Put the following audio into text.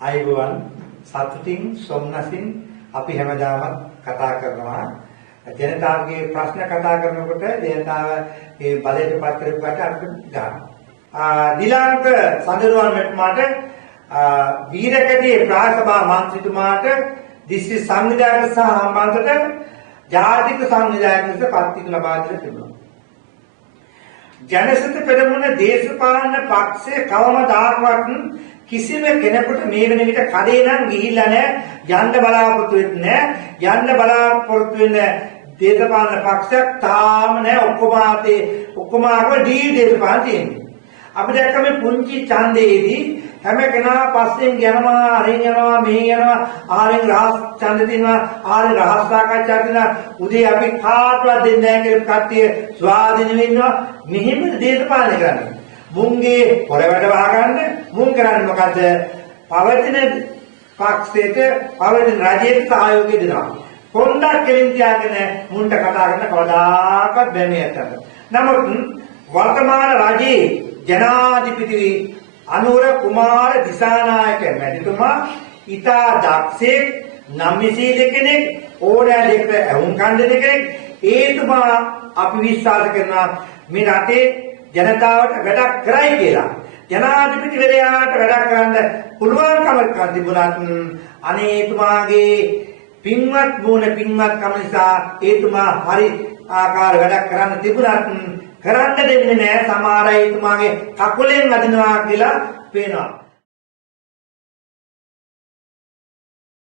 අයිබෝවන් සතුටින් සොම්නසින් අපි හැමදාම කතා කරනවා ජනතාවගේ ප්‍රශ්න කතා කරනකොට ජනතාව ඒ බලයට පත් කරපුවාට අපිට ගන්නවා. දිලාංක සඳරුවන් මෙතුමාට වීරකදී ප්‍රාසභා මන්ත්‍රීතුමාට දිස්ත්‍රික් සංවිධායක සහ හම්බන්තොට ජාතික සංවිධායක ලෙස පත්තික ලබා දෙලා තිබුණා. ජනසිත පෙරමුණ දේශපාලන පක්ෂයේ කවමදාකවත් කිසිම කෙනෙකුට මේ වෙන විට කඩේ නම් ගිහිල්ලා නැහැ, යන්න බලාපොරොත්තු වෙන්නේ නැහැ, යන්න බලාපොරොත්තු වෙන්නේ දේශපාලන පක්ෂයක් තාම නැහැ. ඔක්කොම ආගම දී දේශපාලන තියෙනවා. අපි දැක්ක මේ පුංචි ඡන්දයේදී හැම කෙනා පස්සෙන් යනවා, අරින් යනවා, මේ යනවා, ආරෙන් රහස් ඡන්ද දිනවා, ආරෙන් රහස් සාකච්ඡා දිනවා. උදේ අපි කාටවත් දෙන්නේ නැහැ කියලා කට්ටිය ස්වාධීන වෙන්නවා. මෙහෙම දේශපාලනය කරන්නේ. මුන්ගේ පොර වැඩ වහගන්න මුන් කරන්නේ මොකද? පවතින පක්ෂයට, පවතින රජයට සහයෝගය දෙනවා. පොණ්ඩක් කෙලින් තියාගෙන මුන්ට කතා කරන කවදාකවත් බැන්නේ නැත්තම්. නමුත් වර්තමාන රජයේ ජනාධිපති අනුර කුමාර දිසානායක මැතිතුමා ඉතා දක්ෂෙක්, නම්‍යශීලී කෙනෙක්, ඕනෑ දෙයකට ඇහුම්කන් දෙන කෙනෙක්. ඒතුමා අපි විශ්වාස කරනවා මේ රටේ ජනතාවට වැඩක් කරයි කියලා. ජනාධිපතිවරයාට වැඩක් කරන්න පුළුවන්කමක් තිබුණත් අනේ එතුමාගේ පින්වත් පින්වත්කම නිසා එතුමා හරි ආකාර වැඩක් කරන්න තිබුණත් කරන්න දෙන්නේ නැහැ. සමහර අය එතුමාගේ කකුලෙන් අදිනවා කියලා පේනවා.